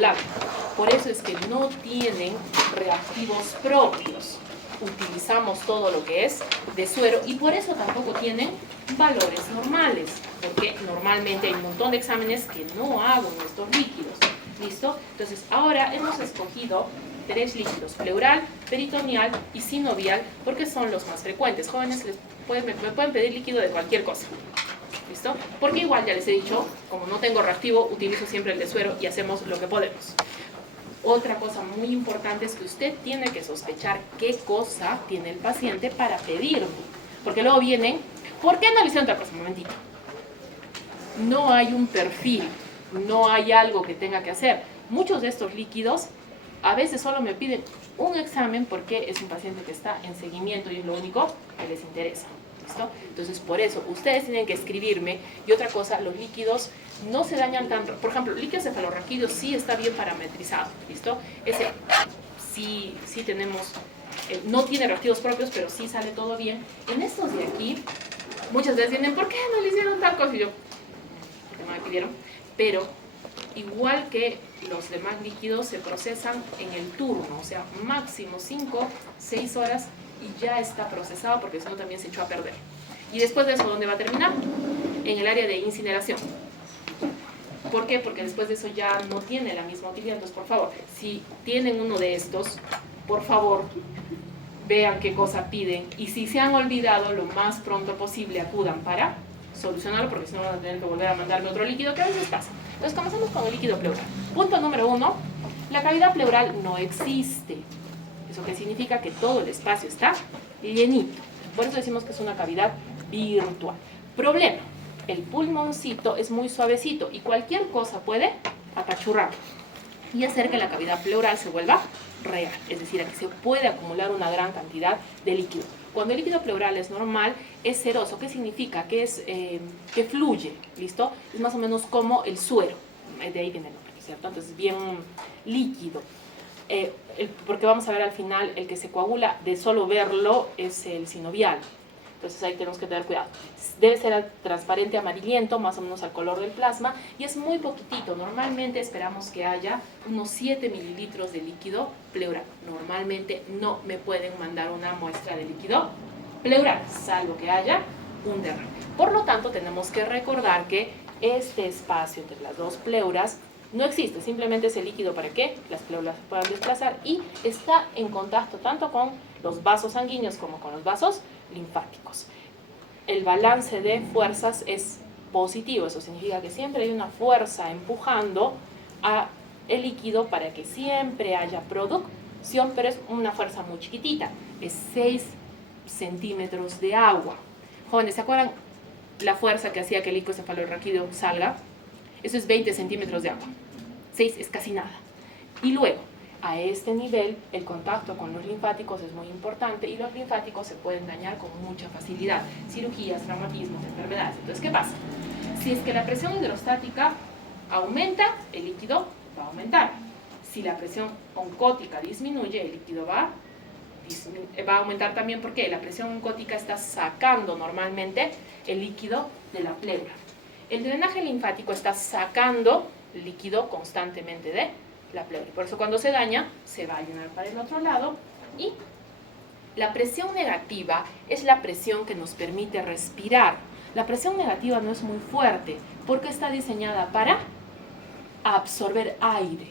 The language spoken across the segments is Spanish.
coagulando. Por eso es que no tienen reactivos propios. Utilizamos todo lo que es de suero y por eso tampoco tienen valores normales, porque normalmente hay un montón de exámenes que no hago en estos líquidos. ¿Listo? Entonces, ahora hemos escogido 3 líquidos: pleural, peritoneal y sinovial, porque son los más frecuentes. Jóvenes, me pueden pedir líquido de cualquier cosa. ¿Listo? Porque igual ya les he dicho, como no tengo reactivo, utilizo siempre el de suero y hacemos lo que podemos. Otra cosa muy importante es que usted tiene que sospechar qué cosa tiene el paciente para pedirme. Porque luego vienen, ¿por qué no le hicieron otra cosa? Un momentito. No hay un perfil, no hay algo que tenga que hacer. Muchos de estos líquidos a veces solo me piden un examen porque es un paciente que está en seguimiento y es lo único que les interesa. ¿Listo? Entonces, por eso, ustedes tienen que escribirme. Y otra cosa, los líquidos no se dañan tan... Por ejemplo, líquido cefalorraquídeo sí está bien parametrizado. ¿Listo? Ese sí tenemos... no tiene reactivos propios, pero sí sale todo bien. En estos de aquí, muchas veces vienen, ¿por qué no le hicieron tal cosa? Y yo, porque no me pidieron. Pero, igual que los demás líquidos, se procesan en el turno. O sea, máximo 5, 6 horas y ya está procesado, porque si no también se echó a perder. Y después de eso, ¿dónde va a terminar? En el área de incineración. ¿Por qué? Porque después de eso ya no tiene la misma utilidad. Entonces, por favor, si tienen uno de estos, por favor, vean qué cosa piden. Y si se han olvidado, lo más pronto posible acudan para solucionarlo, porque si no van a tener que volver a mandarme otro líquido, que a veces pasa. Entonces, comencemos con el líquido pleural. Punto número 1, la cavidad pleural no existe. ¿Eso qué significa? Que todo el espacio está llenito. Por eso decimos que es una cavidad virtual. Problema: el pulmoncito es muy suavecito y cualquier cosa puede apachurrarlo y hacer que la cavidad pleural se vuelva real. Es decir, que se puede acumular una gran cantidad de líquido. Cuando el líquido pleural es normal, es seroso. ¿Qué significa? Que es que fluye, ¿listo? Es más o menos como el suero. De ahí viene el nombre, ¿cierto? Entonces, bien líquido. Porque vamos a ver al final, el que se coagula de solo verlo es el sinovial. Entonces ahí tenemos que tener cuidado. Debe ser transparente amarillento, más o menos al color del plasma, y es muy poquitito. Normalmente esperamos que haya unos 7 mililitros de líquido pleural. Normalmente no me pueden mandar una muestra de líquido pleural, salvo que haya un derrame. Por lo tanto, tenemos que recordar que este espacio entre las dos pleuras no existe, simplemente es el líquido para que las pleuras se puedan desplazar y está en contacto tanto con los vasos sanguíneos como con los vasos linfáticos. El balance de fuerzas es positivo, eso significa que siempre hay una fuerza empujando a el líquido para que siempre haya producción, pero es una fuerza muy chiquitita, es 6 centímetros de agua. Jóvenes, ¿se acuerdan la fuerza que hacía que el líquido cefalorraquídeo salga? Eso es 20 centímetros de agua. 6 es casi nada. Y luego, a este nivel, el contacto con los linfáticos es muy importante y los linfáticos se pueden dañar con mucha facilidad. Cirugías, traumatismos, enfermedades. Entonces, ¿qué pasa? Si es que la presión hidrostática aumenta, el líquido va a aumentar. Si la presión oncótica disminuye, el líquido va a aumentar también, porque la presión oncótica está sacando normalmente el líquido de la pleura. El drenaje linfático está sacando líquido constantemente de la pleura. Por eso cuando se daña, se va a llenar para el otro lado. Y la presión negativa es la presión que nos permite respirar. La presión negativa no es muy fuerte porque está diseñada para absorber aire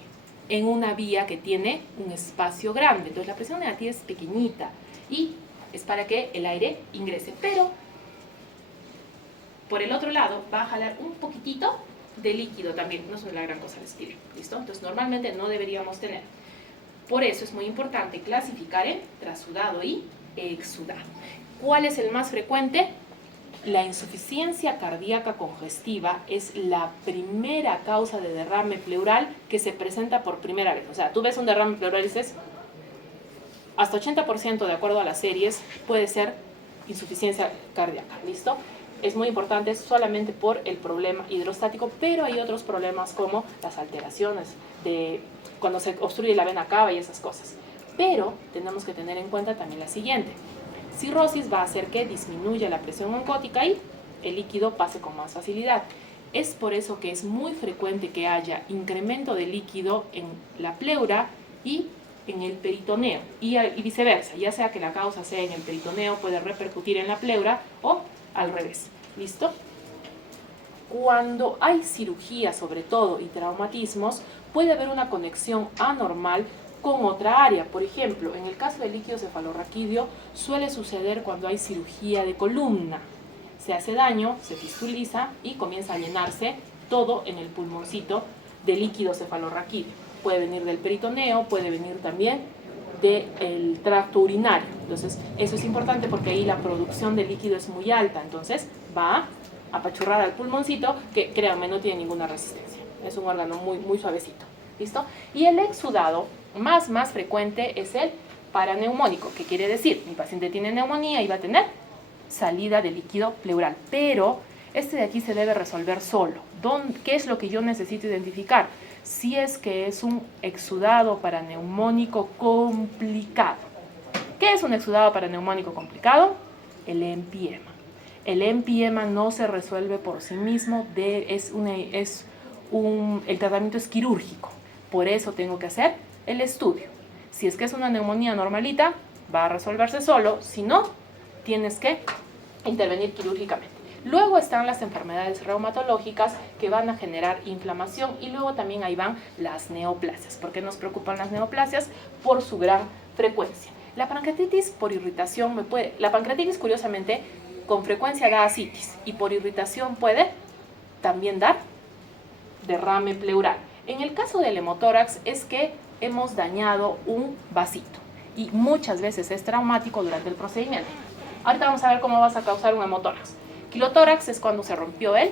en una vía que tiene un espacio grande. Entonces la presión negativa es pequeñita y es para que el aire ingrese. Pero por el otro lado va a jalar un poquitito de líquido también, no es la gran cosa, les pido, ¿listo? Entonces normalmente no deberíamos tener. Por eso es muy importante clasificar en trasudado y exudado. ¿Cuál es el más frecuente? La insuficiencia cardíaca congestiva es la primera causa de derrame pleural que se presenta por primera vez. O sea, tú ves un derrame pleural y dices, hasta 80% de acuerdo a las series puede ser insuficiencia cardíaca, ¿listo? Es muy importante solamente por el problema hidrostático, pero hay otros problemas como las alteraciones de cuando se obstruye la vena cava y esas cosas. Pero tenemos que tener en cuenta también la siguiente. Cirrosis va a hacer que disminuya la presión oncótica y el líquido pase con más facilidad. Es por eso que es muy frecuente que haya incremento de líquido en la pleura y en el peritoneo, y viceversa, ya sea que la causa sea en el peritoneo, puede repercutir en la pleura o al revés. ¿Listo? Cuando hay cirugía, sobre todo, y traumatismos, puede haber una conexión anormal con otra área. Por ejemplo, en el caso del líquido cefalorraquídeo, suele suceder cuando hay cirugía de columna. Se hace daño, se fistuliza y comienza a llenarse todo en el pulmoncito de líquido cefalorraquídeo. Puede venir del peritoneo, puede venir también del tracto urinario. Entonces, eso es importante porque ahí la producción de líquido es muy alta. Entonces, va a apachurrar al pulmoncito, que créanme, no tiene ninguna resistencia. Es un órgano muy suavecito. ¿Listo? Y el exudado más frecuente es el paraneumónico, que quiere decir, mi paciente tiene neumonía y va a tener salida de líquido pleural, pero este de aquí se debe resolver solo. ¿Qué es lo que yo necesito identificar? Si es que es un exudado paraneumónico complicado. ¿Qué es un exudado paraneumónico complicado? El empiema. El empiema no se resuelve por sí mismo, el tratamiento es quirúrgico. Por eso tengo que hacer el estudio. Si es que es una neumonía normalita, va a resolverse solo. Si no, tienes que intervenir quirúrgicamente. Luego están las enfermedades reumatológicas que van a generar inflamación, y luego también ahí van las neoplasias. ¿Por qué nos preocupan las neoplasias? Por su gran frecuencia. La pancreatitis por irritación la pancreatitis, curiosamente, con frecuencia da ascitis, y por irritación puede también dar derrame pleural. En el caso del hemotórax es que hemos dañado un vasito y muchas veces es traumático durante el procedimiento. Ahorita vamos a ver cómo vas a causar un hemotórax. Quilotórax es cuando se rompió el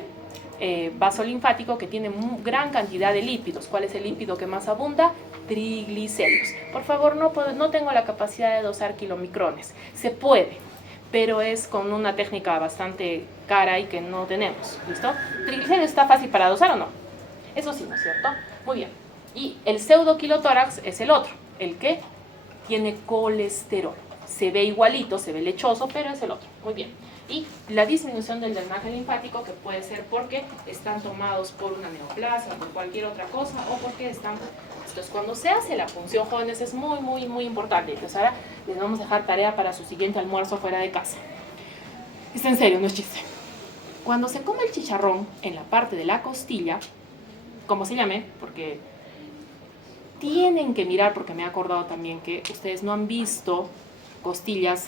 vaso linfático, que tiene gran cantidad de lípidos. ¿Cuál es el lípido que más abunda? Triglicéridos. Por favor, no tengo la capacidad de dosar kilomicrones. Se puede, pero es con una técnica bastante cara y que no tenemos. ¿Listo? ¿Triglicéridos está fácil para dosar o no? Eso sí, ¿no es cierto? Muy bien. Y el pseudoquilotórax es el otro, el que tiene colesterol. Se ve igualito, se ve lechoso, pero es el otro. Muy bien. Y la disminución del drenaje linfático, que puede ser porque están tomados por una neoplasia, por cualquier otra cosa, o porque están... Entonces, cuando se hace la punción, jóvenes, es muy importante. Entonces, ahora les vamos a dejar tarea para su siguiente almuerzo fuera de casa. Es en serio, no es chiste. Cuando se come el chicharrón en la parte de la costilla, como se llame, porque tienen que mirar, porque me he acordado también que ustedes no han visto costillas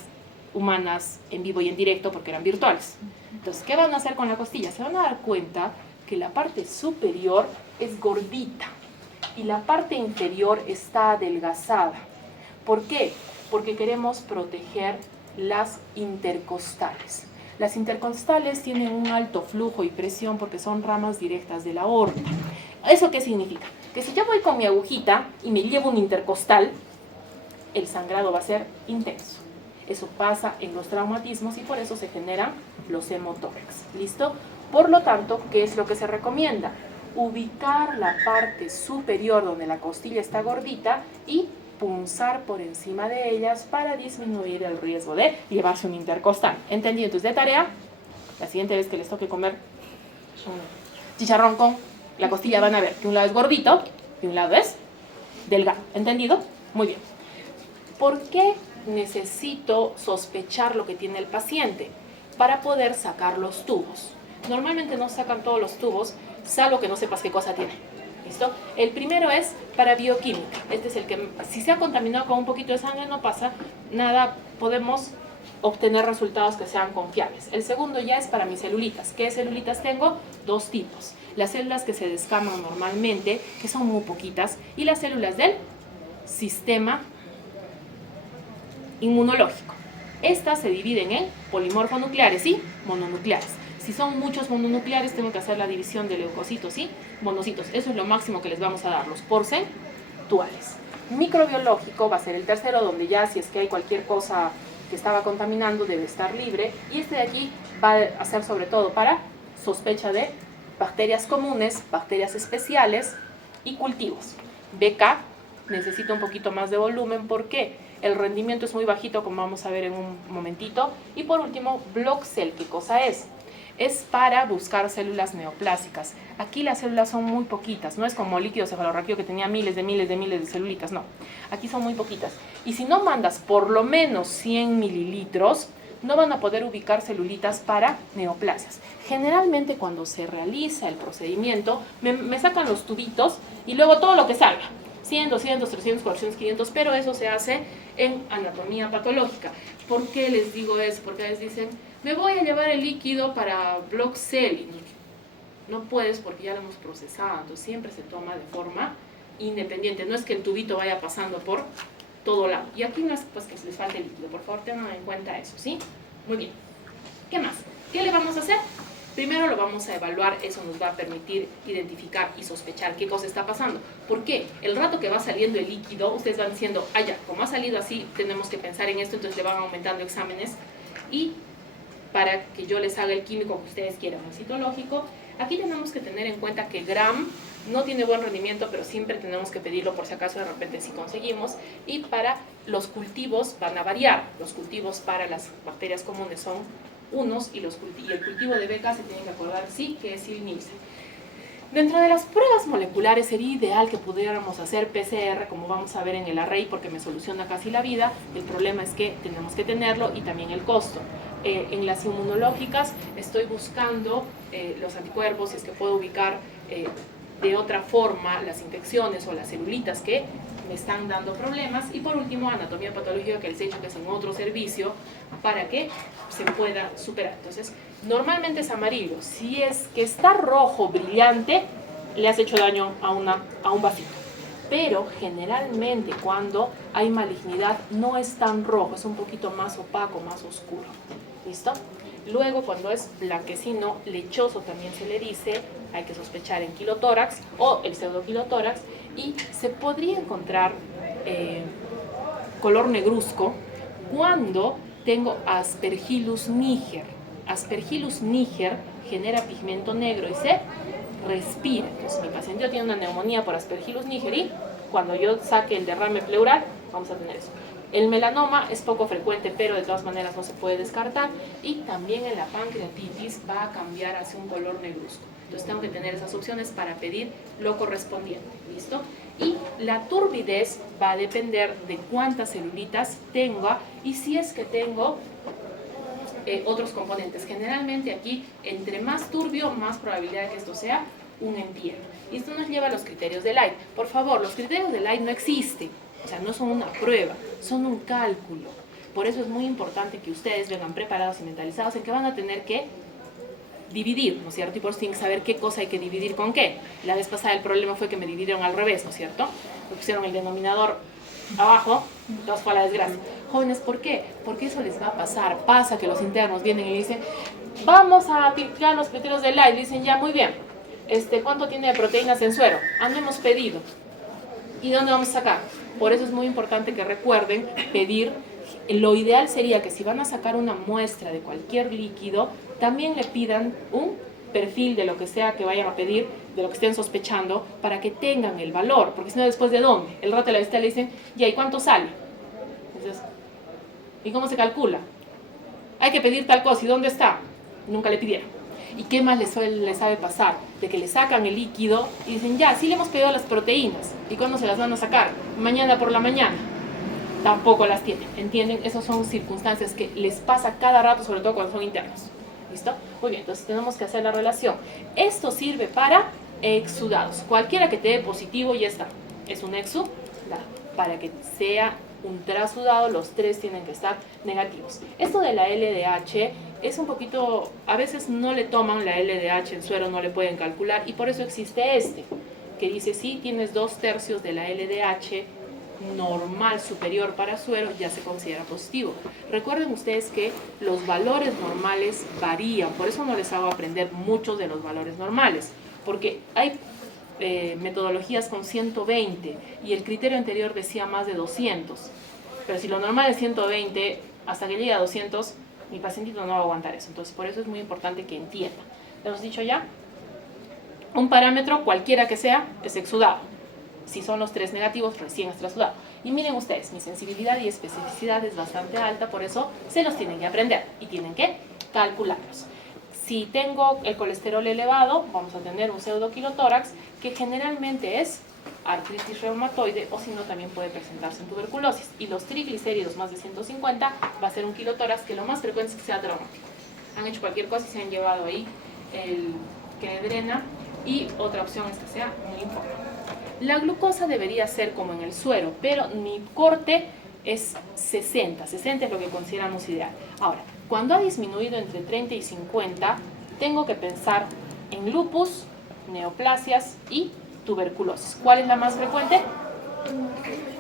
humanas en vivo y en directo porque eran virtuales. Entonces, ¿qué van a hacer con la costilla? Se van a dar cuenta que la parte superior es gordita y la parte inferior está adelgazada. ¿Por qué? Porque queremos proteger las intercostales. Las intercostales tienen un alto flujo y presión porque son ramas directas de la aorta. ¿Eso qué significa? Que si yo voy con mi agujita y me llevo un intercostal, el sangrado va a ser intenso. Eso pasa en los traumatismos y por eso se generan los hemotórax. ¿Listo? Por lo tanto, ¿qué es lo que se recomienda? Ubicar la parte superior donde la costilla está gordita y punzar por encima de ellas para disminuir el riesgo de llevarse un intercostal. ¿Entendido? Entonces, de tarea, la siguiente vez que les toque comer chicharrón con la costilla, van a ver que un lado es gordito y un lado es delgado. ¿Entendido? Muy bien. ¿Por qué necesito sospechar lo que tiene el paciente? Para poder sacar los tubos. Normalmente no sacan todos los tubos, salvo que no sepas qué cosa tiene. ¿Listo? El primero es para bioquímica. Este es el que, si se ha contaminado con un poquito de sangre, no pasa nada, podemos obtener resultados que sean confiables. El segundo ya es para mis celulitas. ¿Qué celulitas tengo? Dos tipos. Las células que se descaman normalmente, que son muy poquitas, y las células del sistema inmunológico. Estas se dividen en polimorfonucleares y mononucleares. Si son muchos mononucleares, tengo que hacer la división de leucocitos y monocitos. Eso es lo máximo que les vamos a dar, los porcentuales. Microbiológico va a ser el tercero, donde ya si es que hay cualquier cosa que estaba contaminando, debe estar libre. Y este de aquí va a ser sobre todo para sospecha de bacterias comunes, bacterias especiales y cultivos. BK necesita un poquito más de volumen porque el rendimiento es muy bajito, como vamos a ver en un momentito. Y por último, Block Cell. ¿Qué cosa es? es para buscar células neoplásicas. Aquí las células son muy poquitas, no es como líquido cefalorraquídeo que tenía miles de celulitas, no. Aquí son muy poquitas. Y si no mandas por lo menos 100 mililitros, no van a poder ubicar celulitas para neoplasias. Generalmente cuando se realiza el procedimiento, me sacan los tubitos y luego todo lo que salga. 100, 200, 300, 400, 500, pero eso se hace en anatomía patológica. ¿Por qué les digo eso? Porque a veces dicen, me voy a llevar el líquido para block cell. No puedes porque ya lo hemos procesado, entonces siempre se toma de forma independiente. No es que el tubito vaya pasando por todo lado. Y aquí no es pues que les falte líquido, por favor tengan en cuenta eso, ¿sí? Muy bien. ¿Qué más? ¿Qué le vamos a hacer? Primero lo vamos a evaluar, eso nos va a permitir identificar y sospechar qué cosa está pasando. ¿Por qué? El rato que va saliendo el líquido, ustedes van diciendo, ah ya, como ha salido así, tenemos que pensar en esto, entonces le van aumentando exámenes y para que yo les haga el químico que ustedes quieran, el citológico. Aquí tenemos que tener en cuenta que Gram no tiene buen rendimiento, pero siempre tenemos que pedirlo por si acaso de repente si conseguimos. Y para los cultivos van a variar. Los cultivos para las bacterias comunes son unos y el cultivo de beca se tienen que acordar sí que es Sil-Nielsen. Dentro de las pruebas moleculares sería ideal que pudiéramos hacer PCR, como vamos a ver en el array, porque me soluciona casi la vida. El problema es que tenemos que tenerlo y también el costo. En las inmunológicas estoy buscando los anticuerpos, si es que puedo ubicar de otra forma las infecciones o las celulitas que me están dando problemas. Y por último, anatomía patológica, que les he dicho que es en otro servicio, para que se pueda superar. Entonces, normalmente es amarillo. Si es que está rojo brillante, le has hecho daño a un vasito. Pero generalmente cuando hay malignidad no es tan rojo, es un poquito más opaco, más oscuro. ¿Listo? Luego, cuando es blanquecino, lechoso también se le dice, hay que sospechar en quilotórax o el pseudoquilotórax, y se podría encontrar color negruzco cuando tengo Aspergillus niger. Aspergillus niger genera pigmento negro y se respira. Entonces, mi paciente tiene una neumonía por Aspergillus niger y cuando yo saque el derrame pleural, vamos a tener eso. El melanoma es poco frecuente, pero de todas maneras no se puede descartar. Y también en la pancreatitis va a cambiar hacia un color negruzco. Entonces tengo que tener esas opciones para pedir lo correspondiente. ¿Listo? Y la turbidez va a depender de cuántas celulitas tenga y si es que tengo otros componentes. Generalmente aquí, entre más turbio, más probabilidad de que esto sea un entierro. Y esto nos lleva a los criterios de Light. Por favor, los criterios de Light no existen. O sea, no son una prueba, son un cálculo. Por eso es muy importante que ustedes vengan preparados y mentalizados en que van a tener que dividir, ¿no es cierto? Y por eso tienen que saber qué cosa hay que dividir con qué. La vez pasada el problema fue que me dividieron al revés, ¿no es cierto? Me pusieron el denominador abajo, entonces fue la desgracia. Jóvenes, ¿por qué? Porque eso les va a pasar. Pasa que los internos vienen y dicen, vamos a aplicar los criterios de Light. Dicen, ya, muy bien. ¿Cuánto tiene de proteínas en suero? No hemos pedido. ¿Y dónde vamos a sacar? Por eso es muy importante que recuerden pedir. Lo ideal sería que si van a sacar una muestra de cualquier líquido, también le pidan un perfil de lo que sea que vayan a pedir, de lo que estén sospechando, para que tengan el valor, porque si no, después ¿de dónde? El rato de la visita le dicen, ya, ¿y cuánto sale? Entonces, ¿y cómo se calcula? Hay que pedir tal cosa, ¿y dónde está? Nunca le pidieron. ¿Y qué más les sabe pasar? De que le sacan el líquido y dicen, ya, sí le hemos pedido las proteínas. ¿Y cuándo se las van a sacar? Mañana por la mañana. Tampoco las tienen, ¿entienden? Esas son circunstancias que les pasa cada rato, sobre todo cuando son internos. ¿Listo? Muy bien, entonces tenemos que hacer la relación. Esto sirve para exudados. Cualquiera que te dé positivo ya está. Es un exudado. Para que sea un trasudado, los tres tienen que estar negativos. Esto de la LDH es un poquito, a veces no le toman la LDH en suero, no le pueden calcular, y por eso existe que dice, si tienes 2/3 de la LDH normal superior para suero, ya se considera positivo. Recuerden ustedes que los valores normales varían, por eso no les hago aprender muchos de los valores normales, porque hay metodologías con 120 y el criterio anterior decía más de 200, pero si lo normal es 120, hasta que llegue a 200, mi pacientito no va a aguantar eso. Entonces por eso es muy importante que entienda. ¿Lo hemos dicho ya? Un parámetro, cualquiera que sea, es exudado. Si son los tres negativos, recién es trasudado. Y miren ustedes, mi sensibilidad y especificidad es bastante alta, por eso se los tienen que aprender y tienen que calcularlos. Si tengo el colesterol elevado, vamos a tener un pseudoquilotórax, que generalmente es artritis reumatoide, o si no también puede presentarse en tuberculosis. Y los triglicéridos más de 150 va a ser un quilotórax, que lo más frecuente es que sea traumático. Han hecho cualquier cosa y se han llevado ahí el que drena, y otra opción es que sea un linfoma. La glucosa debería ser como en el suero, pero mi corte es 60 es lo que consideramos ideal. Ahora, cuando ha disminuido entre 30 y 50, tengo que pensar en lupus, neoplasias y tuberculosis. ¿Cuál es la más frecuente?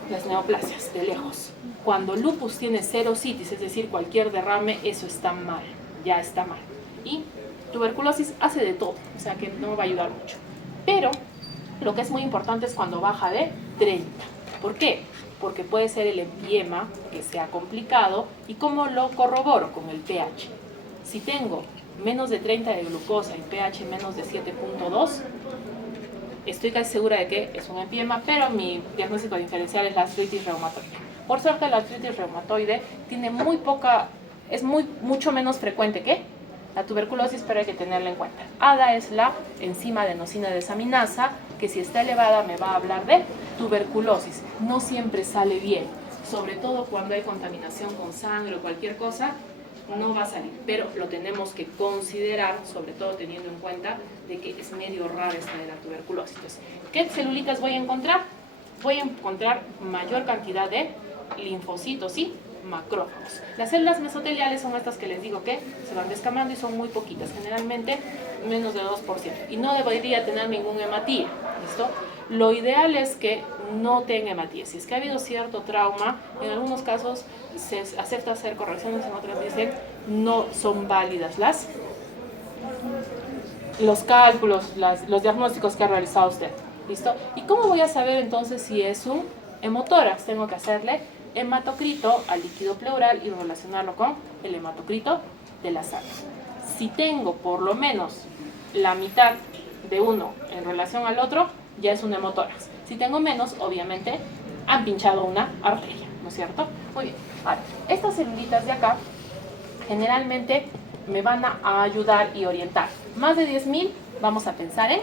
Las neoplasias, de lejos. Cuando lupus tiene serositis, es decir, cualquier derrame, eso está mal, ya está mal. Y tuberculosis hace de todo, o sea que no va a ayudar mucho. Pero lo que es muy importante es cuando baja de 30. ¿Por qué? Porque puede ser el empiema que sea complicado. ¿Y cómo lo corroboro? Con el pH. Si tengo menos de 30 de glucosa y pH menos de 7.2, estoy casi segura de que es un empiema, pero mi diagnóstico diferencial es la artritis reumatoide. Por suerte, la artritis reumatoide tiene muy poca, es mucho menos frecuente que la tuberculosis, pero hay que tenerla en cuenta. ADA es la enzima adenosina desaminasa, que si está elevada me va a hablar de tuberculosis. No siempre sale bien, sobre todo cuando hay contaminación con sangre o cualquier cosa, no va a salir, pero lo tenemos que considerar, sobre todo teniendo en cuenta de que es medio rara esta de la tuberculosis. Entonces, ¿qué celulitas voy a encontrar? Voy a encontrar mayor cantidad de linfocitos y macrófagos. Las células mesoteliales son estas que les digo que se van descamando y son muy poquitas, generalmente menos de 2%, y no debería tener ningún hematía, ¿listo? Lo ideal es que no tenga hematía. Si es que ha habido cierto trauma, en algunos casos se acepta hacer correcciones, en otros dicen no son válidas los cálculos, los diagnósticos que ha realizado usted, ¿listo? ¿Y cómo voy a saber entonces si es un hemotórax? Tengo que hacerle hematocrito al líquido pleural y relacionarlo con el hematocrito de la sangre. Si tengo por lo menos la mitad de uno en relación al otro, ya es un hemotórax. Si tengo menos, obviamente han pinchado una arteria, ¿no es cierto? Muy bien. Ahora, estas celulitas de acá generalmente me van a ayudar y orientar. Más de 10.000, vamos a pensar en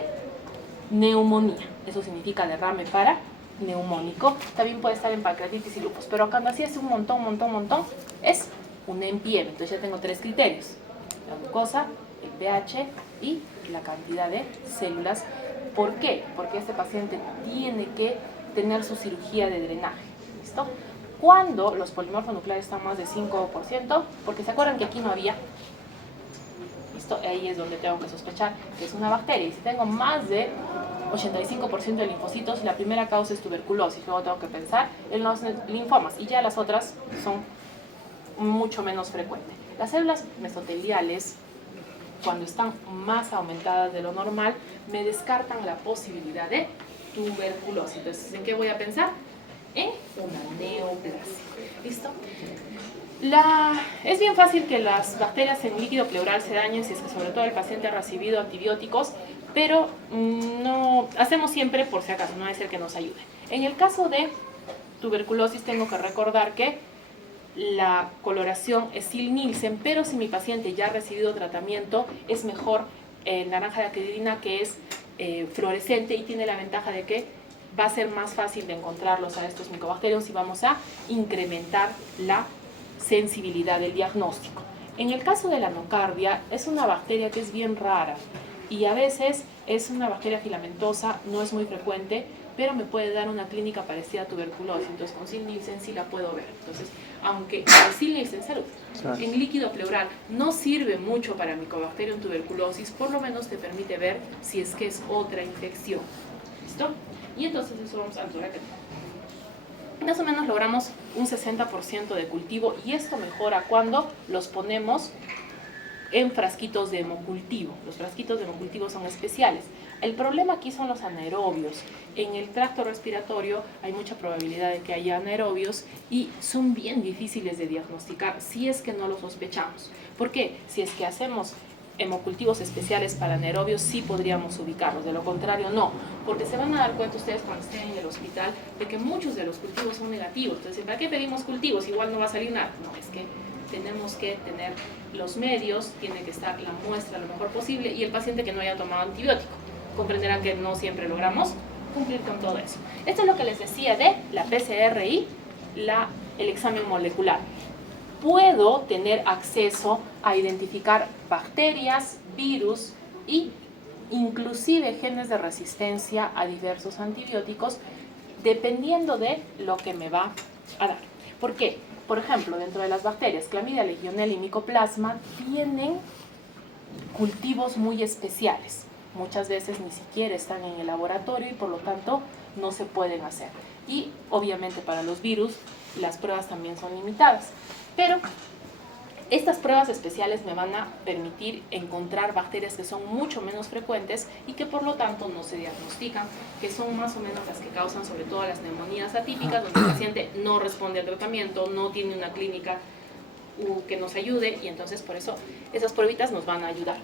neumonía. Eso significa derrame para neumónico. También puede estar en pancreatitis y lupus, pero cuando así es un montón, es un empiema. Entonces ya tengo 3 criterios: la glucosa, el pH y la cantidad de células. ¿Por qué? Porque este paciente tiene que tener su cirugía de drenaje. ¿Listo? Cuando los polimorfonucleares están más de 5%, porque se acuerdan que aquí no había, ¿listo? Ahí es donde tengo que sospechar que es una bacteria. Y si tengo más de 85% de linfocitos, la primera causa es tuberculosis. Luego tengo que pensar en los linfomas, y ya las otras son mucho menos frecuentes. Las células mesoteliales, cuando están más aumentadas de lo normal, me descartan la posibilidad de tuberculosis. Entonces, ¿en qué voy a pensar? En una neoplasia. ¿Listo? Es bien fácil que las bacterias en líquido pleural se dañen si es que sobre todo el paciente ha recibido antibióticos, pero no hacemos siempre por si acaso, no es el que nos ayude. En el caso de tuberculosis tengo que recordar que la coloración es Sil-Nielsen, pero si mi paciente ya ha recibido tratamiento, es mejor el naranja de acridina, que es fluorescente y tiene la ventaja de que va a ser más fácil de encontrarlos a estos micobacterios y vamos a incrementar la sensibilidad del diagnóstico. En el caso de la nocardia, es una bacteria que es bien rara y a veces es una bacteria filamentosa, no es muy frecuente, pero me puede dar una clínica parecida a tuberculosis. Entonces con Sil-Nielsen sí la puedo ver. Entonces, aunque el Sil-Nielsen en líquido pleural no sirve mucho para Mycobacterium tuberculosis, por lo menos te permite ver si es que es otra infección. ¿Listo? Y entonces eso vamos a altura que más o menos logramos un 60% de cultivo, y esto mejora cuando los ponemos en frasquitos de hemocultivo. Los frasquitos de hemocultivo son especiales. El problema aquí son los anaerobios. En el tracto respiratorio hay mucha probabilidad de que haya anaerobios y son bien difíciles de diagnosticar si es que no lo sospechamos. ¿Por qué? Si es que hacemos hemocultivos especiales para anaerobios, sí podríamos ubicarlos, de lo contrario no, porque se van a dar cuenta ustedes cuando estén en el hospital de que muchos de los cultivos son negativos. Entonces, ¿para qué pedimos cultivos? Igual no va a salir nada. No, es que tenemos que tener los medios, tiene que estar la muestra lo mejor posible y el paciente que no haya tomado antibiótico. Comprenderán que no siempre logramos cumplir con todo eso. Esto es lo que les decía de la PCR y el examen molecular. Puedo tener acceso a identificar bacterias, virus y inclusive genes de resistencia a diversos antibióticos dependiendo de lo que me va a dar. ¿Por qué? Por ejemplo, dentro de las bacterias, Clamidia, Legionella y Mycoplasma tienen cultivos muy especiales. Muchas veces ni siquiera están en el laboratorio y por lo tanto no se pueden hacer. Y obviamente para los virus las pruebas también son limitadas. Pero estas pruebas especiales me van a permitir encontrar bacterias que son mucho menos frecuentes y que por lo tanto no se diagnostican, que son más o menos las que causan sobre todo las neumonías atípicas, donde el paciente no responde al tratamiento, no tiene una clínica que nos ayude y entonces por eso esas pruebitas nos van a ayudar.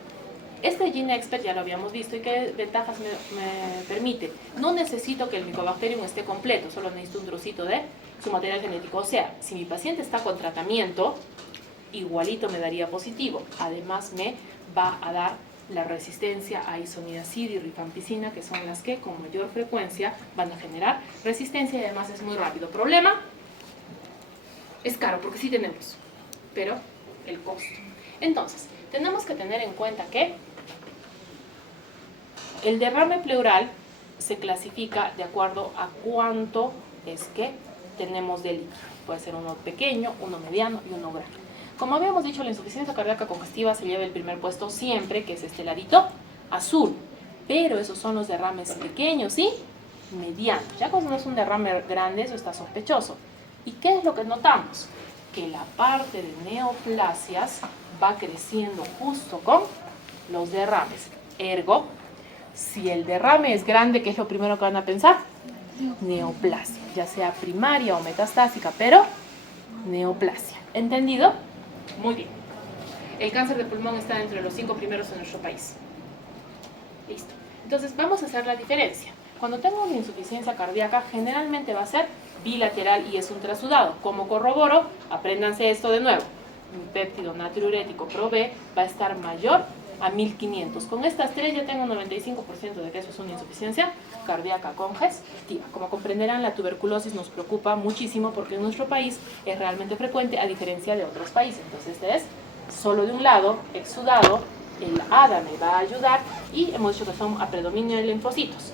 Este GeneXpert ya lo habíamos visto y qué ventajas me permite. No necesito que el Mycobacterium esté completo, solo necesito un trocito de su material genético. O sea, si mi paciente está con tratamiento, igualito me daría positivo. Además me va a dar la resistencia a isoniazid y rifampicina, que son las que con mayor frecuencia van a generar resistencia y además es muy rápido. ¿Problema? Es caro porque sí tenemos, pero el costo. Entonces, tenemos que tener en cuenta que el derrame pleural se clasifica de acuerdo a cuánto es que tenemos de líquido. Puede ser uno pequeño, uno mediano y uno grande. Como habíamos dicho, la insuficiencia cardíaca congestiva se lleva el primer puesto siempre, que es este ladito azul. Pero esos son los derrames pequeños y medianos. Ya cuando no es un derrame grande, eso está sospechoso. ¿Y qué es lo que notamos? Que la parte de neoplasias va creciendo justo con los derrames. Ergo, si el derrame es grande, ¿qué es lo primero que van a pensar? Neoplasia, ya sea primaria o metastásica, pero neoplasia. ¿Entendido? Muy bien. El cáncer de pulmón está entre los 5 primeros en nuestro país. Listo. Entonces vamos a hacer la diferencia. Cuando tengo una insuficiencia cardíaca, generalmente va a ser bilateral y es un trasudado. Como corroboro, apréndanse esto de nuevo. Mi péptido natriurético ProB va a estar mayor a 1500. Con estas tres ya tengo 95% de que eso es una insuficiencia cardíaca congestiva. Como comprenderán, la tuberculosis nos preocupa muchísimo porque en nuestro país es realmente frecuente a diferencia de otros países. Entonces este es solo de un lado, exudado, el ADA me va a ayudar y hemos dicho que son a predominio de linfocitos.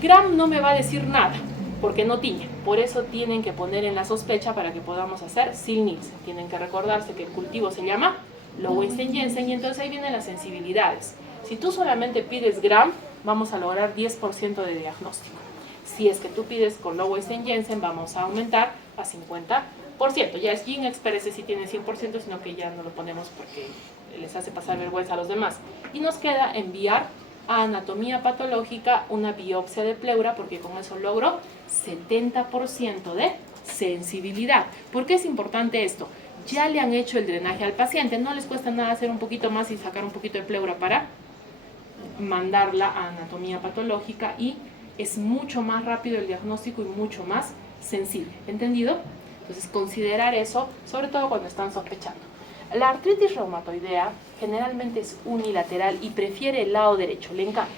Gram no me va a decir nada porque no tiñe, por eso tienen que poner en la sospecha para que podamos hacer Ziehl-Neelsen. Tienen que recordarse que el cultivo se llama Lowenstein-Jansen y entonces ahí vienen las sensibilidades. Si tú solamente pides Gram, vamos a lograr 10% de diagnóstico. Si es que tú pides con Lowenstein-Jansen, vamos a aumentar a 50%. Ya es GeneXpert, ese sí tiene 100%, sino que ya no lo ponemos porque les hace pasar vergüenza a los demás. Y nos queda enviar a anatomía patológica una biopsia de pleura porque con eso logro 70% de sensibilidad. ¿Por qué es importante esto? Ya le han hecho el drenaje al paciente, no les cuesta nada hacer un poquito más y sacar un poquito de pleura para mandarla a anatomía patológica y es mucho más rápido el diagnóstico y mucho más sensible. ¿Entendido? Entonces considerar eso, sobre todo cuando están sospechando. La artritis reumatoidea generalmente es unilateral y prefiere el lado derecho, le encanta.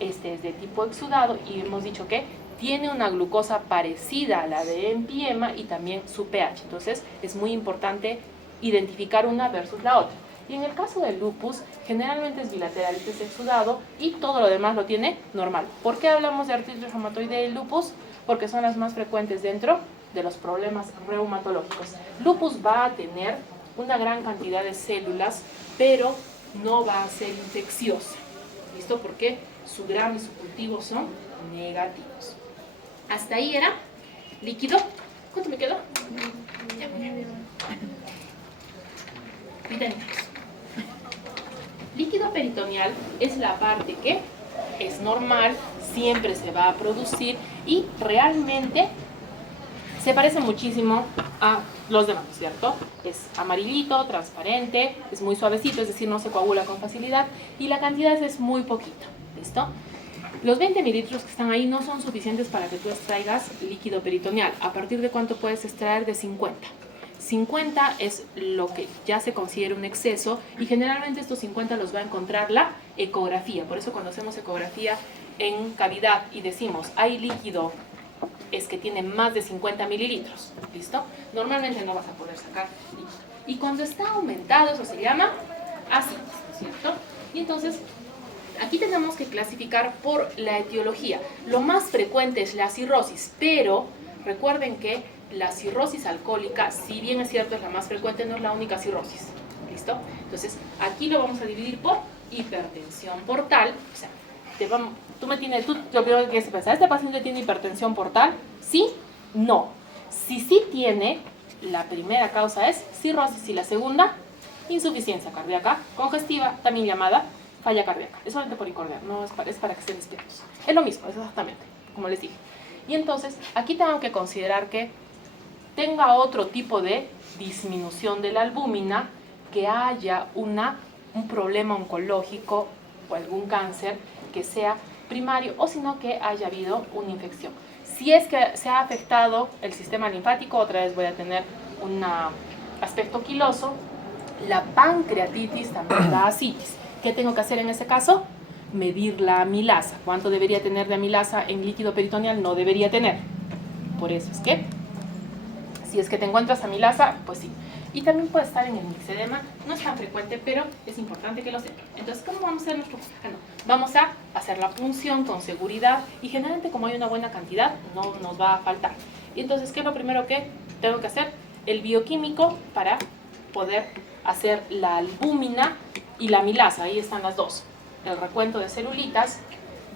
Este es de tipo exudado y hemos dicho que tiene una glucosa parecida a la de empiema y también su pH. Entonces es muy importante identificar una versus la otra. Y en el caso del lupus, generalmente es bilateral, este es exudado y todo lo demás lo tiene normal. ¿Por qué hablamos de artritis reumatoidea y lupus? Porque son las más frecuentes dentro de los problemas reumatológicos. Lupus va a tener una gran cantidad de células, pero no va a ser infecciosa. ¿Listo? Porque su Gram y su cultivo son negativos. Hasta ahí era líquido. ¿Cuánto me quedó? Ya, muy bien. Vitaminas. Líquido peritoneal es la parte que es normal, siempre se va a producir y realmente se parece muchísimo a los demás, ¿cierto? Es amarillito, transparente, es muy suavecito, es decir, no se coagula con facilidad y la cantidad es muy poquita, ¿listo? Los 20 mililitros que están ahí no son suficientes para que tú extraigas líquido peritoneal. ¿A partir de cuánto puedes extraer? De 50. 50 es lo que ya se considera un exceso y generalmente estos 50 los va a encontrar la ecografía. Por eso cuando hacemos ecografía en cavidad y decimos hay líquido, es que tiene más de 50 mililitros, ¿listo? Normalmente no vas a poder sacar líquido. Y cuando está aumentado, eso se llama ascitis, ¿no es cierto? Y entonces, aquí tenemos que clasificar por la etiología. Lo más frecuente es la cirrosis, pero recuerden que la cirrosis alcohólica, si bien es cierto es la más frecuente, no es la única cirrosis, ¿listo? Entonces, aquí lo vamos a dividir por hipertensión portal, o sea, yo creo que se pensar, ¿este paciente tiene hipertensión portal? ¿Sí? No. Si sí tiene, la primera causa es cirrosis y la segunda, insuficiencia cardíaca congestiva, también llamada falla cardíaca. Es solamente por incordiar, no es para que estén despiertos. Es lo mismo, es exactamente, como les dije. Y entonces, aquí tengo que considerar que tenga otro tipo de disminución de la albúmina, que haya un problema oncológico o algún cáncer que sea primario, o sino que haya habido una infección. Si es que se ha afectado el sistema linfático, otra vez voy a tener un aspecto quiloso. La pancreatitis también da ascitis. ¿Qué tengo que hacer en ese caso? Medir la amilasa. ¿Cuánto debería tener de amilasa en líquido peritoneal? No debería tener. Por eso es que, si es que te encuentras amilasa, pues sí. Y también puede estar en el mixedema, no es tan frecuente, pero es importante que lo sepan. Entonces, ¿cómo vamos a hacer nuestro? Vamos a hacer la punción con seguridad y generalmente como hay una buena cantidad, no nos va a faltar. Y entonces, ¿qué es lo primero que tengo que hacer? El bioquímico para poder hacer la albúmina y la amilasa, ahí están las dos. El recuento de celulitas,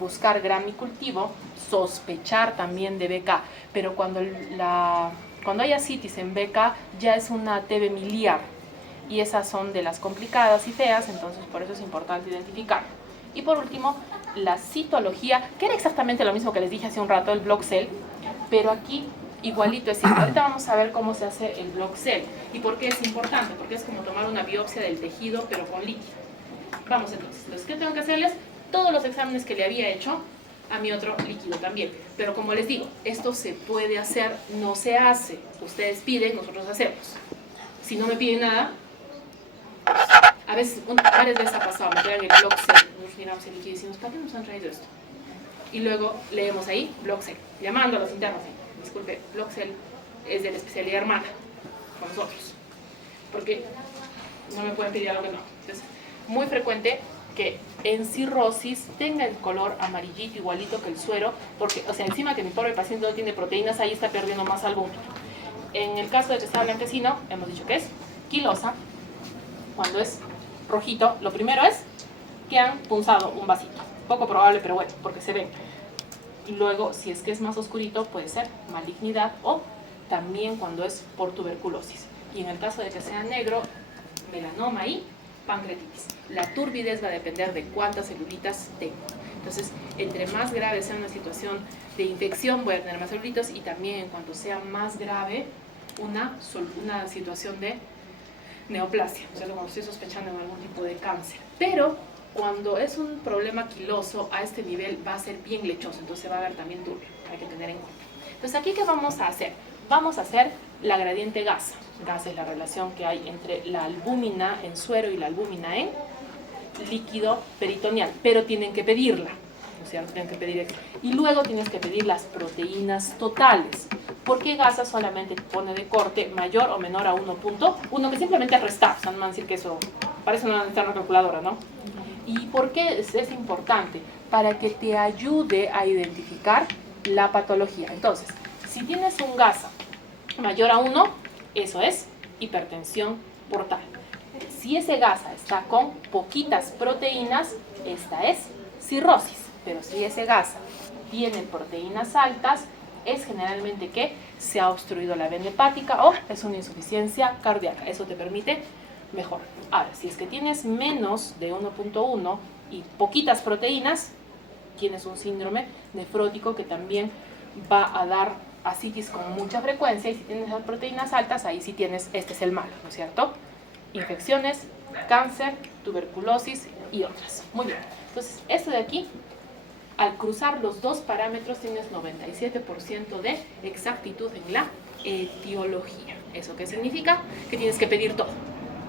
buscar gramicultivo, sospechar también de BK, pero cuando hay ascitis en BK ya es una TB miliar y esas son de las complicadas y feas, entonces por eso es importante identificarlo. Y por último, la citología, que era exactamente lo mismo que les dije hace un rato, el Block-Cell, pero aquí igualito es decir, ahorita vamos a ver cómo se hace el Block-Cell y por qué es importante, porque es como tomar una biopsia del tejido pero con líquido. Vamos entonces, ¿qué tengo que hacerles? Todos los exámenes que le había hecho a mi otro líquido también, pero como les digo, esto se puede hacer, no se hace, ustedes piden, nosotros hacemos. Si no me piden nada, a veces, varias veces ha pasado, me traen el Block-Cell, nos miramos el líquido y decimos, ¿para qué nos han traído esto? Y luego leemos ahí, Block-Cell, llamando a los internos, disculpe, Block-Cell es de la especialidad hermana, con nosotros, porque no me pueden pedir algo que no. Entonces, muy frecuente que en cirrosis tenga el color amarillito igualito que el suero, porque, o sea, encima que mi pobre paciente no tiene proteínas, ahí está perdiendo más albúmina. En el caso de que sea blanquecino, hemos dicho que es quilosa. Cuando es rojito, lo primero es que han punzado un vasito. Poco probable, pero bueno, porque se ven. Y luego, si es que es más oscurito, puede ser malignidad o también cuando es por tuberculosis. Y en el caso de que sea negro, melanoma y pancreatitis. La turbidez va a depender de cuántas celulitas tengo. Entonces, entre más grave sea una situación de infección, voy a tener más celulitas y también en cuanto sea más grave, una situación de neoplasia, o sea, como estoy sospechando en algún tipo de cáncer. Pero cuando es un problema quiloso, a este nivel va a ser bien lechoso, entonces va a haber también turbio, hay que tener en cuenta. Entonces, ¿aquí qué vamos a hacer? Vamos a hacer la gradiente gasa. Gasa es la relación que hay entre la albúmina en suero y la albúmina en líquido peritoneal, pero tienen que pedirla, o sea, tienen que pedir esto. Y luego tienes que pedir las proteínas totales, porque gasa solamente pone de corte mayor o menor a 1.1, que simplemente es restar, o sea, no van a decir que eso parece una calculadora, ¿no? ¿Y por qué es importante? Para que te ayude a identificar la patología. Entonces, si tienes un gasa mayor a 1, eso es hipertensión portal. Si ese gasa está con poquitas proteínas, esta es cirrosis. Pero si ese gasa tiene proteínas altas, es generalmente que se ha obstruido la vena hepática o es una insuficiencia cardíaca. Eso te permite mejor. Ahora, si es que tienes menos de 1.1 y poquitas proteínas, tienes un síndrome nefrótico que también va a dar ascitis con mucha frecuencia, y si tienes las proteínas altas, ahí sí tienes, este es el malo, ¿no es cierto? Infecciones, cáncer, tuberculosis y otras. Muy bien, entonces esto de aquí, al cruzar los dos parámetros tienes 97% de exactitud en la etiología. ¿Eso qué significa? Que tienes que pedir todo.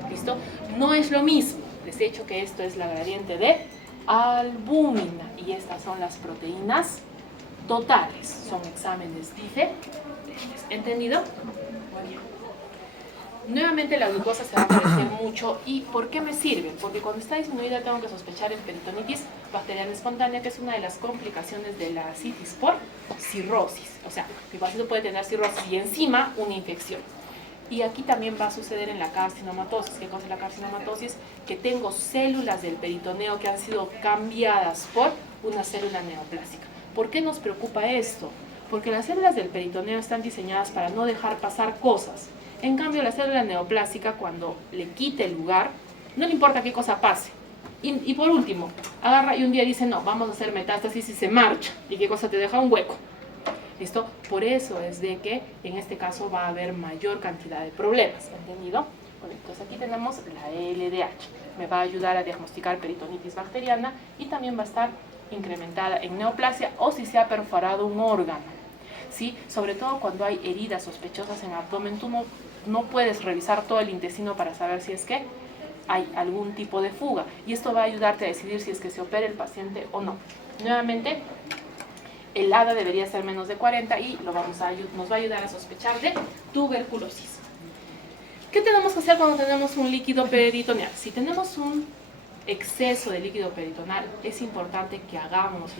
¿Listo? No es lo mismo. Les he dicho que esto es la gradiente de albúmina y estas son las proteínas totales. Son exámenes diferentes. ¿Entendido? Muy bien. Nuevamente la glucosa se va a parecer mucho. ¿Y por qué me sirve? Porque cuando está disminuida tengo que sospechar en peritonitis bacteriana espontánea, que es una de las complicaciones de la citis por cirrosis. O sea, mi paciente puede tener cirrosis y encima una infección. Y aquí también va a suceder en la carcinomatosis. ¿Qué cosa es la carcinomatosis? Que tengo células del peritoneo que han sido cambiadas por una célula neoplásica. ¿Por qué nos preocupa esto? Porque las células del peritoneo están diseñadas para no dejar pasar cosas. En cambio, la célula neoplásica, cuando le quite el lugar, no le importa qué cosa pase. Y por último, agarra y un día dice, no, vamos a hacer metástasis y se marcha. ¿Y qué cosa te deja? Un hueco. ¿Listo? Por eso es de que en este caso va a haber mayor cantidad de problemas. ¿Entendido? Bueno, entonces aquí tenemos la LDH. Me va a ayudar a diagnosticar peritonitis bacteriana y también va a estar incrementada en neoplasia o si se ha perforado un órgano. ¿Sí? Sobre todo cuando hay heridas sospechosas en abdomen, tú no puedes revisar todo el intestino para saber si es que hay algún tipo de fuga. Y esto va a ayudarte a decidir si es que se opera el paciente o no. Nuevamente, el ADA debería ser menos de 40 y nos va a ayudar a sospechar de tuberculosis. ¿Qué tenemos que hacer cuando tenemos un líquido peritoneal? Si tenemos un exceso de líquido peritoneal, es importante que hagamos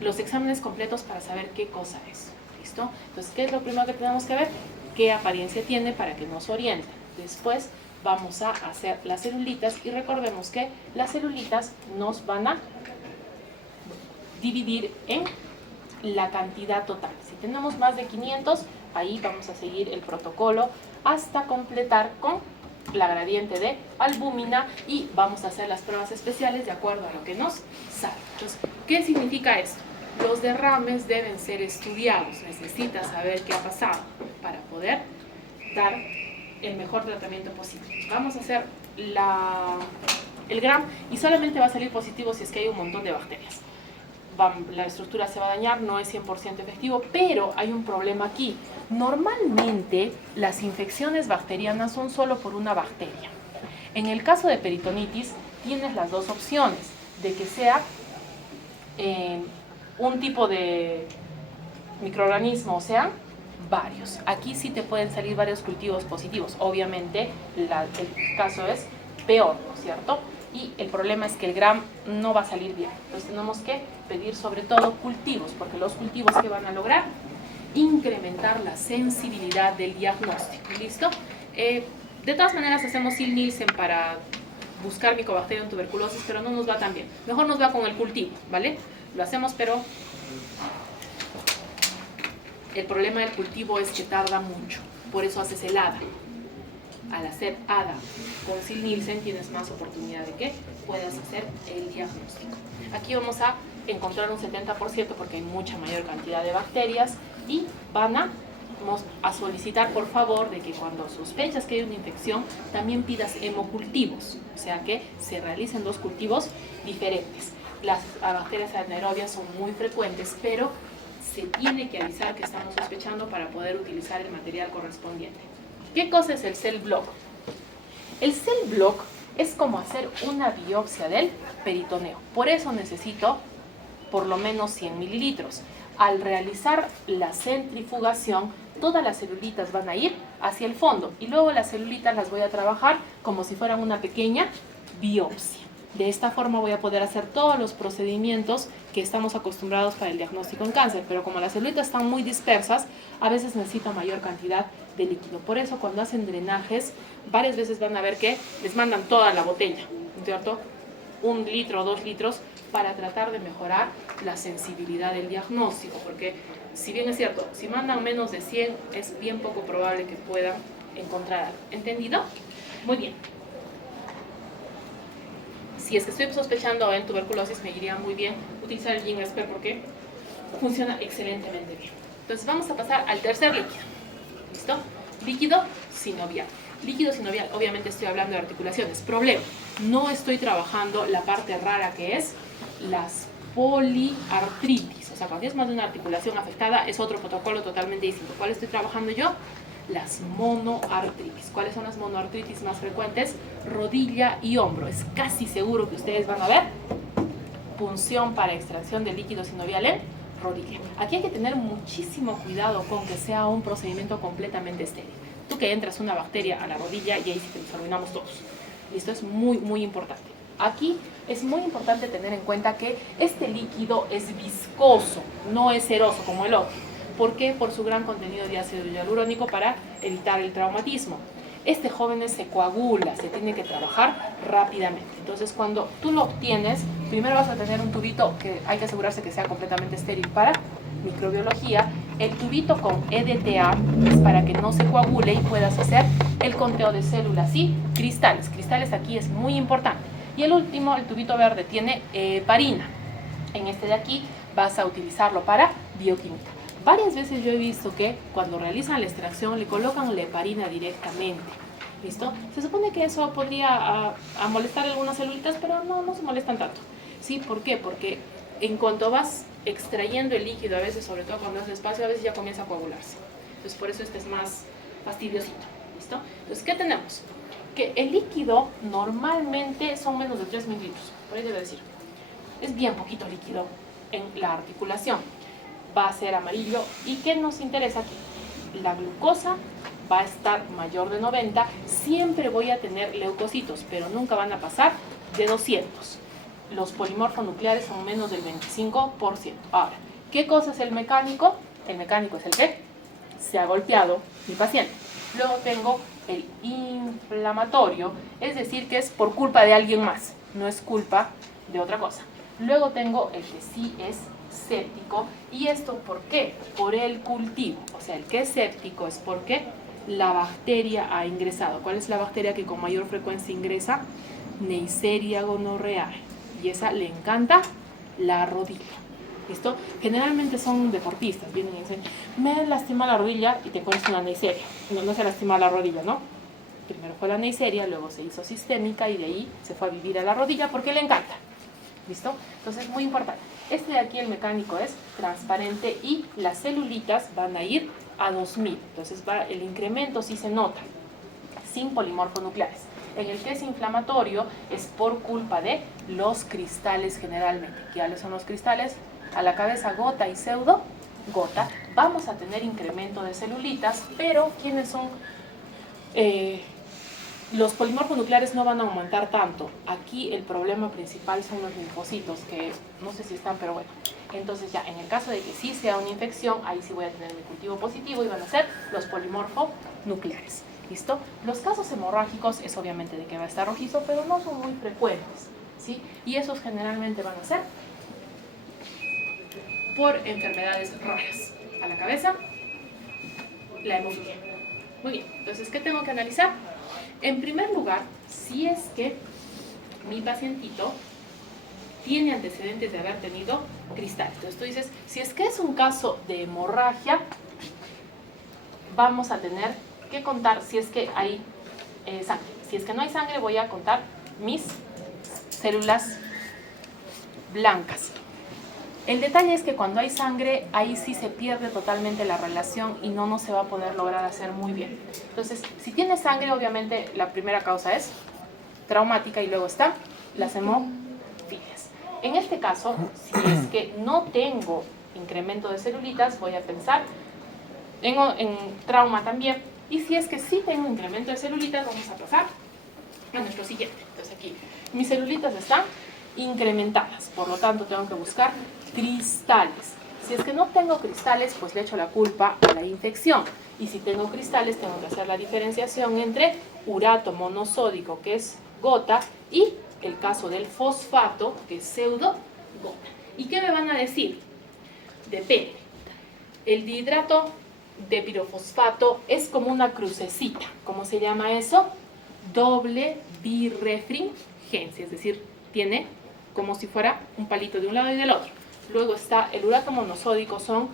los exámenes completos para saber qué cosa es. ¿Listo? Entonces, ¿qué es lo primero que tenemos que ver? ¿Qué apariencia tiene para que nos oriente? Después vamos a hacer las celulitas y recordemos que las celulitas nos van a dividir en la cantidad total. Si tenemos más de 500, ahí vamos a seguir el protocolo hasta completar con la gradiente de albúmina y vamos a hacer las pruebas especiales de acuerdo a lo que nos sale. Entonces, ¿qué significa esto? Los derrames deben ser estudiados. Necesitas saber qué ha pasado para poder dar el mejor tratamiento posible. Vamos a hacer el GRAM y solamente va a salir positivo si es que hay un montón de bacterias. La estructura se va a dañar, no es 100% efectivo, pero hay un problema aquí. Normalmente las infecciones bacterianas son solo por una bacteria. En el caso de peritonitis tienes las dos opciones, de que sea un tipo de microorganismo, o sea, varios. Aquí sí te pueden salir varios cultivos positivos. Obviamente el caso es peor, ¿no es cierto? Y el problema es que el GRAM no va a salir bien. Entonces tenemos que pedir sobre todo cultivos, porque los cultivos que van a lograr incrementar la sensibilidad del diagnóstico. ¿Listo? De todas maneras hacemos Sil-Nielsen para buscar Mycobacterium tuberculosis, pero no nos va tan bien. Mejor nos va con el cultivo, ¿vale? Lo hacemos, pero el problema del cultivo es que tarda mucho. Por eso haces el ADA. Al hacer ADA con Sil-Nielsen tienes más oportunidad de que puedas hacer el diagnóstico. Aquí vamos a encontrar un 70% porque hay mucha mayor cantidad de bacterias y vamos a solicitar por favor de que cuando sospechas que hay una infección también pidas hemocultivos, o sea que se realicen dos cultivos diferentes. Las bacterias anaerobias son muy frecuentes, pero se tiene que avisar que estamos sospechando para poder utilizar el material correspondiente. ¿Qué cosa es el cell block? El cell block es como hacer una biopsia del peritoneo. Por eso necesito por lo menos 100 mililitros. Al realizar la centrifugación, todas las celulitas van a ir hacia el fondo y luego las celulitas las voy a trabajar como si fueran una pequeña biopsia. De esta forma voy a poder hacer todos los procedimientos que estamos acostumbrados para el diagnóstico en cáncer, pero como las celulitas están muy dispersas, a veces necesito mayor cantidad de líquido. Por eso cuando hacen drenajes, varias veces van a ver que les mandan toda la botella, ¿no es cierto? 1 litro o 2 litros para tratar de mejorar la sensibilidad del diagnóstico, porque si bien es cierto, si mandan menos de 100 es bien poco probable que puedan encontrar algo. ¿Entendido? Muy bien. Si es que estoy sospechando en tuberculosis, me iría muy bien utilizar el GenSper porque funciona excelentemente bien. Entonces vamos a pasar al tercer líquido. ¿Listo? Líquido sinovial. Líquido sinovial, obviamente estoy hablando de articulaciones. Problema, no estoy trabajando la parte rara que es las poliartritis. O sea, cuando tienes más de una articulación afectada, es otro protocolo totalmente distinto. ¿Cuál estoy trabajando yo? Las monoartritis. ¿Cuáles son las monoartritis más frecuentes? Rodilla y hombro. Es casi seguro que ustedes van a ver punción para extracción de líquido sinovial en rodilla. Aquí hay que tener muchísimo cuidado con que sea un procedimiento completamente estéril. Tú que entras una bacteria a la rodilla y ahí sí te nos arruinamos todos. Y esto es muy, muy importante. Aquí es muy importante tener en cuenta que este líquido es viscoso, no es ceroso como el otro. ¿Por qué? Por su gran contenido de ácido hialurónico para evitar el traumatismo. Este joven se coagula, se tiene que trabajar rápidamente. Entonces, cuando tú lo obtienes, primero vas a tener un tubito que hay que asegurarse que sea completamente estéril para microbiología. El tubito con EDTA es para que no se coagule y puedas hacer el conteo de células y cristales. Cristales aquí es muy importante. Y el último, el tubito verde, tiene heparina. En este de aquí vas a utilizarlo para bioquímica. Varias veces yo he visto que cuando realizan la extracción le colocan la heparina directamente. ¿Listo? Se supone que eso podría molestar algunas celulitas, pero no se molestan tanto. ¿Sí? ¿Por qué? Porque en cuanto vas extrayendo el líquido, a veces, sobre todo cuando hace espacio, a veces ya comienza a coagularse. Entonces, por eso este es más fastidiosito. ¿Listo? Entonces, ¿qué tenemos? Que el líquido normalmente son menos de 3 mililitros. Por ahí debe decir. Es bien poquito líquido en la articulación. Va a ser amarillo. ¿Y qué nos interesa aquí? La glucosa va a estar mayor de 90. Siempre voy a tener leucocitos, pero nunca van a pasar de 200. Los polimorfonucleares son menos del 25%. Ahora, ¿qué cosa es el mecánico? El mecánico es el que se ha golpeado mi paciente. Luego tengo el inflamatorio, es decir, que es por culpa de alguien más, no es culpa de otra cosa. Luego tengo el que sí es séptico. ¿Y esto por qué? Por el cultivo. O sea, el que es séptico es porque la bacteria ha ingresado. ¿Cuál es la bacteria que con mayor frecuencia ingresa? Neisseria gonorrhoeae. Y esa le encanta la rodilla. ¿Listo? Generalmente son deportistas. Vienen y dicen, me lastima la rodilla y te pones una Neisseria. No se lastima la rodilla, ¿no? Primero fue la Neisseria, luego se hizo sistémica y de ahí se fue a vivir a la rodilla porque le encanta. ¿Listo? Entonces, muy importante. Este de aquí, el mecánico, es transparente y las celulitas van a ir a 2000. Entonces, el incremento sí se nota, sin polimorfonucleares. En el que es inflamatorio es por culpa de los cristales generalmente. ¿Cuáles son los cristales? A la cabeza gota y pseudo gota. Vamos a tener incremento de celulitas, pero ¿quiénes son? Los polimorfonucleares no van a aumentar tanto. Aquí el problema principal son los linfocitos, que no sé si están, pero bueno. Entonces ya, en el caso de que sí sea una infección, ahí sí voy a tener mi cultivo positivo y van a ser los polimorfonucleares. ¿Listo? Los casos hemorrágicos es obviamente de que va a estar rojizo, pero no son muy frecuentes, ¿sí? Y esos generalmente van a ser por enfermedades raras. A la cabeza, la hemofilia. Muy bien, entonces, ¿qué tengo que analizar? En primer lugar, si es que mi pacientito tiene antecedentes de haber tenido cristales. Entonces tú dices, si es que es un caso de hemorragia, vamos a tener que contar si es que hay sangre. Si es que no hay sangre, voy a contar mis células blancas. El detalle es que cuando hay sangre, ahí sí se pierde totalmente la relación y no se va a poder lograr hacer muy bien. Entonces, si tiene sangre, obviamente la primera causa es traumática y luego está las hemofilias. En este caso, si es que no tengo incremento de celulitas, voy a pensar en trauma también. Y si es que sí tengo incremento de celulitas, vamos a pasar a nuestro siguiente. Entonces aquí, mis celulitas están incrementadas, por lo tanto tengo que buscar cristales. Si es que no tengo cristales, pues le echo la culpa a la infección. Y si tengo cristales, tengo que hacer la diferenciación entre urato monosódico, que es gota, y el caso del fosfato, que es pseudo gota. ¿Y qué me van a decir? Depende. El dihidrato de pirofosfato es como una crucecita. ¿Cómo se llama eso? Doble birefringencia, es decir, tiene como si fuera un palito de un lado y del otro. Luego está el urato monosódico, son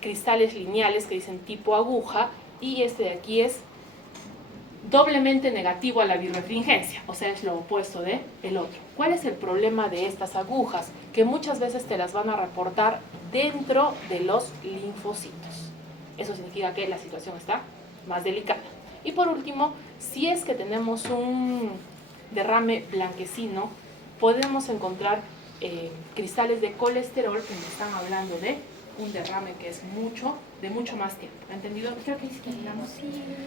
cristales lineales que dicen tipo aguja, y este de aquí es doblemente negativo a la birefringencia, o sea, es lo opuesto del otro. ¿Cuál es el problema de estas agujas? Que muchas veces te las van a reportar dentro de los linfocitos. Eso significa que la situación está más delicada. Y por último, si es que tenemos un derrame blanquecino, podemos encontrar cristales de colesterol que nos están hablando de un derrame que es de mucho más tiempo. ¿Ha entendido? Creo que sí, digamos. Sí.